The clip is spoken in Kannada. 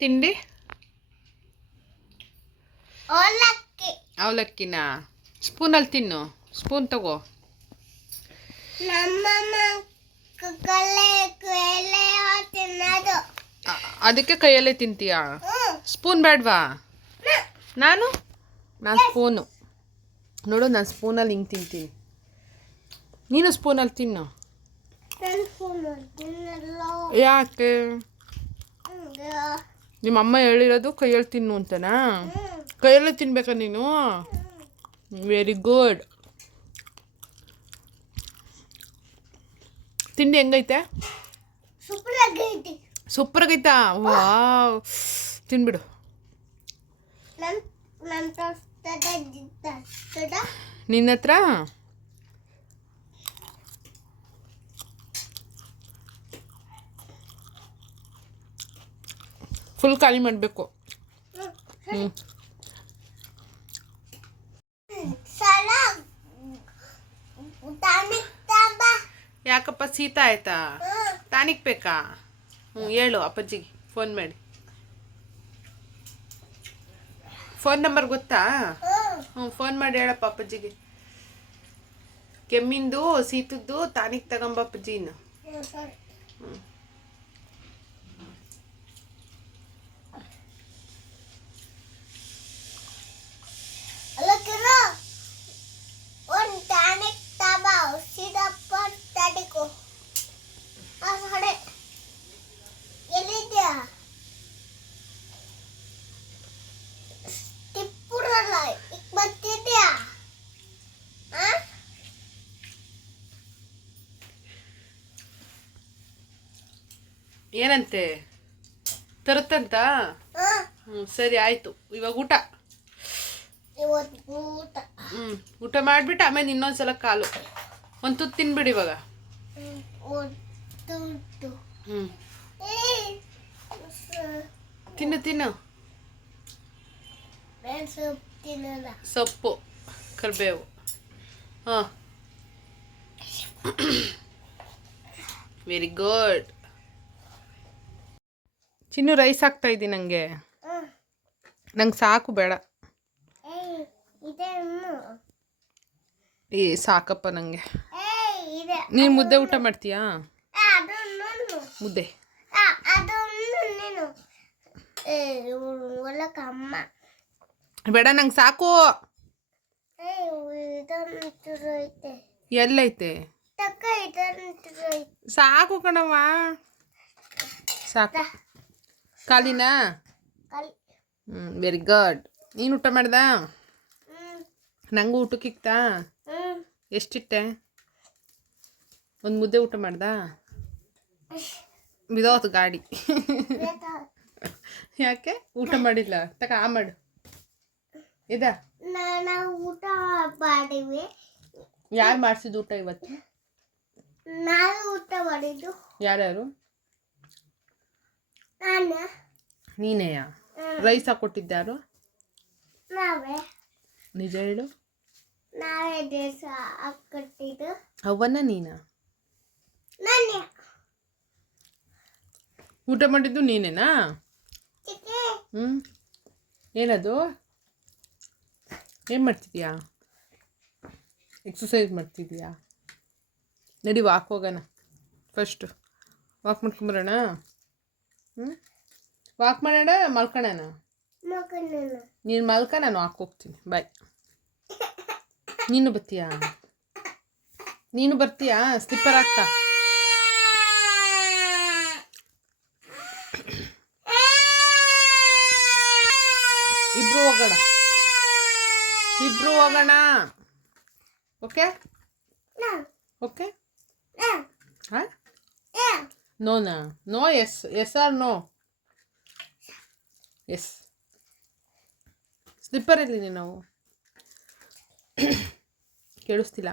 ತಿಂಡಿ ಅವಲಕ್ಕಿ. ಅವಲಕ್ಕಿನ ಸ್ಪೂನಲ್ಲಿ ತಿನ್ನು. ಸ್ಪೂನ್ ತಗೋ. ನಮ್ಮಮ್ಮ ತಿನ್ನೋದು ಅದಕ್ಕೆ ಕೈಯಲ್ಲೇ ತಿಂತೀಯಾ? ಸ್ಪೂನ್ ಬೇಡವಾ? ನಾನು ಸ್ಪೂನು ನೋಡು, ನಾನು ಸ್ಪೂನಲ್ಲಿ ಹಿಂಗೆ ತಿಂತೀನಿ. ನೀನು ಸ್ಪೂನಲ್ಲಿ ತಿನ್ನು. ಯಾಕೆ? ನಿಮ್ಮಮ್ಮ ಹೇಳಿರೋದು ಕೈಯಲ್ಲಿ ತಿನ್ನು ಅಂತನಾ? ಕೈಯಲ್ಲೇ ತಿನ್ಬೇಕಾ ನೀನು? Very good. ತಿಂಡಿ ಹೆಂಗೈತೆ? ಸೂಪರಾಗೈತಾ? ವಾವ್, ತಿನ್ಬಿಡು. ನಿನ್ನ ಹತ್ರ ಫುಲ್ ಖಾಲಿ ಮಾಡಬೇಕು. ಯಾಕಪ್ಪ, ಶೀತ ಆಯ್ತಾ? ಟಾನಿಕ್ ಬೇಕಾ? ಹೇಳು ಅಪ್ಪಾಜಿಗೆ ಫೋನ್ ಮಾಡಿ. ಫೋನ್ ನಂಬರ್ ಗೊತ್ತಾ? ಫೋನ್ ಮಾಡಿ ಹೇಳಪ್ಪ ಅಪ್ಪಾಜಿಗೆ. ಕೆಮ್ಮಿಂದು ಶೀತದ್ದು ಟಾನಿಕ್ ತಗೊಂಬ ಅಪ್ಪಾಜಿನ. ಏನಂತೆ? ತರುತ್ತಂತ? ಸರಿ ಆಯ್ತು. ಇವಾಗ ಊಟ ಊಟ ಮಾಡಿಬಿಟ್ಟು ಆಮೇಲೆ ಇನ್ನೊಂದ್ಸಲ ಕಾಲು ಒಂದು ತುತ್ತು ತಿನ್ಬಿಡಿ ಇವಾಗ. ತಿನ್ನು ತಿನ್ನು. ಸೊಪ್ಪು, ಕರಿಬೇವು. ಹಾಂ, ವೆರಿ ಗುಡ್. ಚಿನ್ನು, ರೈಸ್ ಹಾಕ್ತಾ ಇದ್ದೀನಿ. ನಂಗೆ ಸಾಕು, ಬೇಡ. ಸಾಕಪ್ಪ ನಂಗೆ. ನೀನು ಮುದ್ದೆ ಊಟ ಮಾಡ್ತೀಯಾ? ಮುದ್ದೆ ಬೇಡ, ನಂಗೆ ಸಾಕು. ಎಲ್ಲೈತೆ? ಸಾಕು ಕಣವ್ವ, ಸಾಕು. ಖಾಲಿನಾ? Very good. ನೀನು ಊಟ ಮಾಡ್ದ? ನಂಗೂ ಊಟಕ್ಕಿಕ್ತಾ? ಎಷ್ಟಿಟ್ಟೆ? ಒಂದು ಮುದ್ದೆ ಊಟ ಮಾಡ್ದ? ಬಿದೋತು ಗಾಡಿ. ಯಾಕೆ ಊಟ ಮಾಡಿಲ್ಲ? ತಕ ಆ ಮಾಡು. ಊಟ ಮಾಡಿವಿ. ಯಾರು ಮಾಡಿಸಿದ್ದು ಊಟ ಇವತ್ತು? ನಾನು ಊಟ ಮಾಡಿದ್ದು. ಯಾರ್ಯಾರು? ನಾನು. ನೀನೆಯಾ? ರೈಸ್ ಹಾಕೊಟ್ಟಿದ್ದಾರು? ನಾವೇ. ನಿಜ ಹೇಳು. ನಾವೇ ದೇಶ ಹಾಕೊಟ್ಟಿದ್ದು. ಅವನ್ನ ನೀನಾ? ನಾನೇ. ಊಟ ಮಾಡಿದ್ದು ನೀನೇನಾ? ಏನದು? ಏನು ಮಾಡ್ತಿದ್ಯಾ? ಎಕ್ಸಸೈಸ್ ಮಾಡ್ತಿದ್ಯಾ? ನಡಿ, ವಾಕ್ ಹೋಗೋಣ. First walk ಮಾಡ್ಕೊಂಬರೋಣ. ವಾಕ್ ಮಾಡೋಣ, ಮಲ್ಕೊಳ್ಳೋಣ. ನೀನು ಮಲ್ಕ, ನಾನು ವಾಕ್ ಹೋಗ್ತೀನಿ. ಬಾಯ್. ನೀನು ಬರ್ತೀಯಾ? ಸ್ಲಿಪ್ಪರ್ ಹಾಕ್ತಾ? ಇಬ್ರು ಹೋಗೋಣ. Okay okay. ಹಾಂ, ನೋನಾ? No, yes. Yes or no? Yes. Slipper ಎಲ್ಲಿ ನಾವು? ಕೇಳಿಸ್ತಿಲ್ಲ.